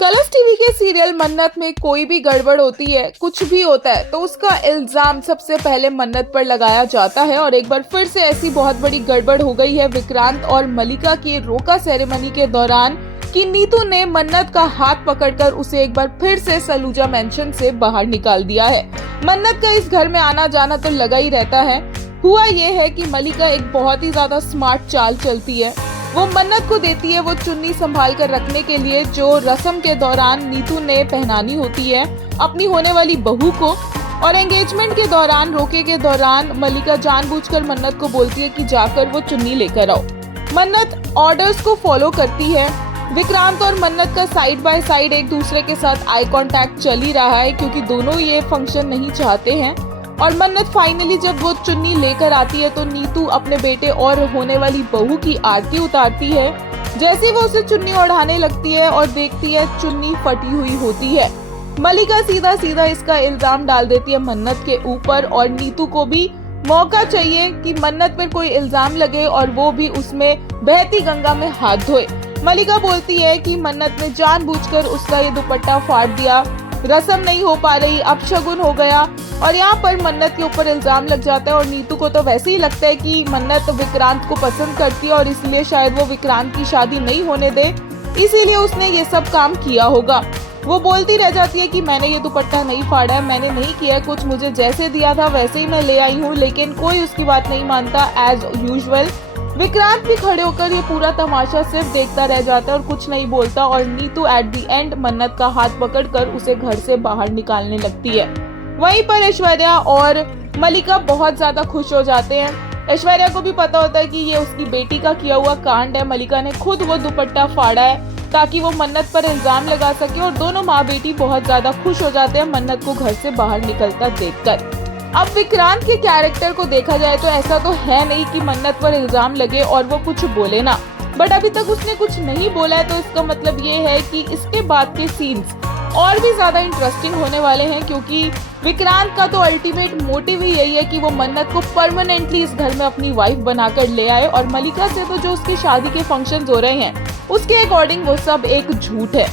Colors TV के serial मन्नत में कोई भी गड़बड़ होती है, कुछ भी होता है तो उसका इल्जाम सबसे पहले मन्नत पर लगाया जाता है। और एक बार फिर से ऐसी बहुत बड़ी गड़बड़ हो गई है विक्रांत और मलिका की रोका सेरेमनी के दौरान कि नीतू ने मन्नत का हाथ पकड़कर उसे एक बार फिर से सलूजा मेंशन से बाहर निकाल दिया है। मन्नत का इस घर में आना जाना तो लगा ही रहता है। हुआ ये है कि मलिका एक बहुत ही ज्यादा स्मार्ट चाल चलती है। वो मन्नत को देती है वो चुन्नी संभाल कर रखने के लिए जो रस्म के दौरान नीतू ने पहनानी होती है अपनी होने वाली बहू को। और एंगेजमेंट के दौरान रोके के दौरान मलिका जानबूझकर मन्नत को बोलती है कि जाकर वो चुन्नी लेकर आओ। मन्नत ऑर्डर्स को फॉलो करती है। विक्रांत और मन्नत का साइड बाय साइड एक दूसरे के साथ आई कांटेक्ट चल ही रहा है क्योंकि दोनों ये फंक्शन नहीं चाहते हैं। और मन्नत फाइनली जब वो चुन्नी लेकर आती है तो नीतू अपने बेटे और होने वाली बहू की आरती उतारती है। जैसे वो उसे चुन्नी ओढ़ाने लगती है और देखती है चुन्नी फटी हुई होती है। मलिका सीधा सीधा इसका इल्जाम डाल देती है मन्नत के ऊपर और नीतू को भी मौका चाहिए कि मन्नत पर कोई इल्जाम लगे और वो भी उसमें बहती गंगा में हाथ धोए। मलिका बोलती है कि मन्नत ने जानबूझकर उसका ये दुपट्टा फाड़ दिया, रस्म नहीं हो पा रही, अपशगुन हो गया। और यहाँ पर मन्नत के ऊपर इल्जाम लग जाता है और नीतू को तो वैसे ही लगता है कि मन्नत विक्रांत को पसंद करती है और इसलिए शायद वो विक्रांत की शादी नहीं होने दे, इसीलिए उसने ये सब काम किया होगा। वो बोलती रह जाती है कि मैंने ये दुपट्टा नहीं फाड़ा है, मैंने नहीं किया कुछ, मुझे जैसे दिया था वैसे ही मैं ले आई हूँ। लेकिन कोई उसकी बात नहीं मानता एज यूजुअल। विक्रांत भी खड़े होकर ये पूरा तमाशा सिर्फ देखता रह जाता है और कुछ नहीं बोलता। और नीतू एट दी एंड मन्नत का हाथ पकड़कर उसे घर से बाहर निकालने लगती है। वहीं पर ऐश्वर्या और मलिका बहुत ज्यादा खुश हो जाते हैं। ऐश्वर्या को भी पता होता है कि ये उसकी बेटी का किया हुआ कांड है। मलिका ने खुद वो दुपट्टा फाड़ा है ताकि वो मन्नत पर इल्जाम लगा सके और दोनों माँ बेटी बहुत ज्यादा खुश हो जाते हैं मन्नत को घर से बाहर निकलता देखकर। अब विक्रांत के कैरेक्टर को देखा जाए तो ऐसा तो है नहीं कि मन्नत पर इल्जाम लगे और वो कुछ बोले ना, बट अभी तक उसने कुछ नहीं बोला है तो इसका मतलब ये है कि इसके बाद के सीन्स और भी ज्यादा इंटरेस्टिंग होने वाले हैं क्योंकि विक्रांत का तो अल्टीमेट मोटिव ही यही है कि वो मन्नत को परमानेंटली इस घर में अपनी वाइफ बनाकर ले आए। और मलिका से तो जो उसकी शादी के फंक्शंस हो रहे हैं उसके अकॉर्डिंग वो सब एक झूठ है।